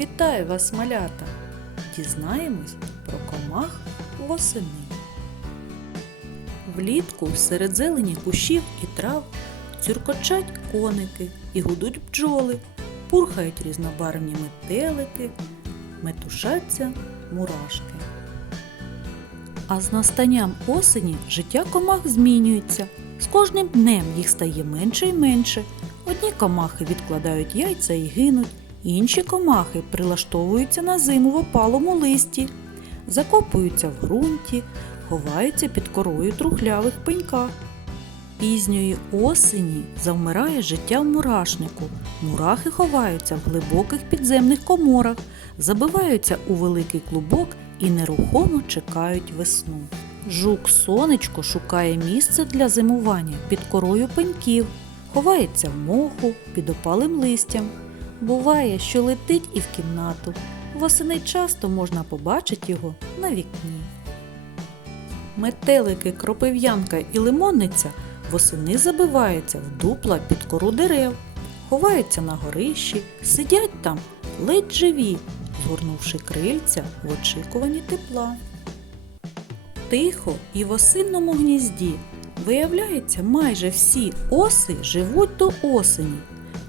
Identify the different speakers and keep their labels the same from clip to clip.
Speaker 1: Вітаю вас, малята! Дізнаємось про комах восени. Влітку серед зелені кущів і трав цюркочать коники і гудуть бджоли, пурхають різнобарвні метелики, метушаться мурашки. А з настанням осені життя комах змінюється. З кожним днем їх стає менше і менше. Одні комахи відкладають яйця і гинуть, інші комахи прилаштовуються на зиму в опалому листі, закопуються в ґрунті, ховаються під корою трухлявих пеньках. Пізньої осені завмирає життя в мурашнику. Мурахи ховаються в глибоких підземних коморах, забиваються у великий клубок і нерухомо чекають весну. Жук сонечко шукає місце для зимування під корою пеньків, ховається в моху під опалим листям. Буває, що летить і в кімнату. Восени часто можна побачити його на вікні. Метелики, кропив'янка і лимонниця восени забиваються в дупла під кору дерев, ховаються на горищі, сидять там ледь живі, згорнувши крильця в очікуванні тепла. Тихо і в осинному гнізді виявляється, майже всі оси живуть до осені.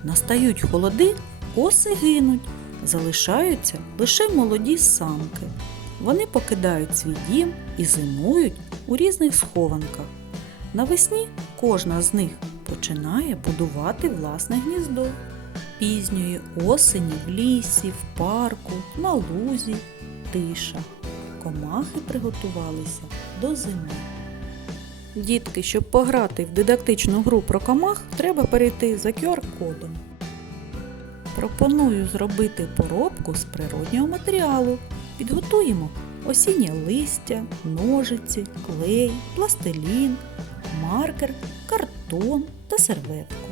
Speaker 1: Настають холоди, оси гинуть, залишаються лише молоді самки. Вони покидають свій дім і зимують у різних схованках. Навесні кожна з них починає будувати власне гніздо. Пізньої осені в лісі, в парку, на лузі, тиша. Комахи приготувалися до зими. Дітки, щоб пограти в дидактичну гру про комах, треба перейти за QR-кодом. Пропоную зробити поробку з природнього матеріалу. Підготуємо осіннє листя, ножиці, клей, пластилін, маркер, картон та серветку.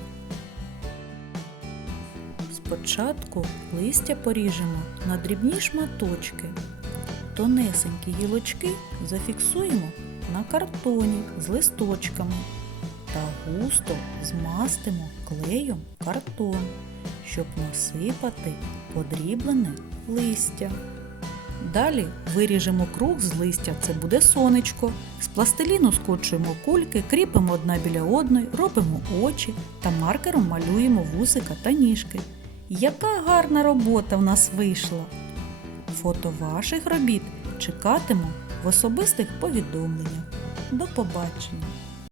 Speaker 1: Спочатку листя поріжемо на дрібні шматочки. Тонесенькі гілочки зафіксуємо на картоні з листочками та густо змастимо клеєм картон, щоб насипати подріблене листя. Далі виріжемо круг з листя, це буде сонечко. З пластиліну скочуємо кульки, кріпимо одна біля одної, робимо очі та маркером малюємо вусика та ніжки. Яка гарна робота в нас вийшла! Фото ваших робіт чекатиму в особистих повідомленнях. До побачення!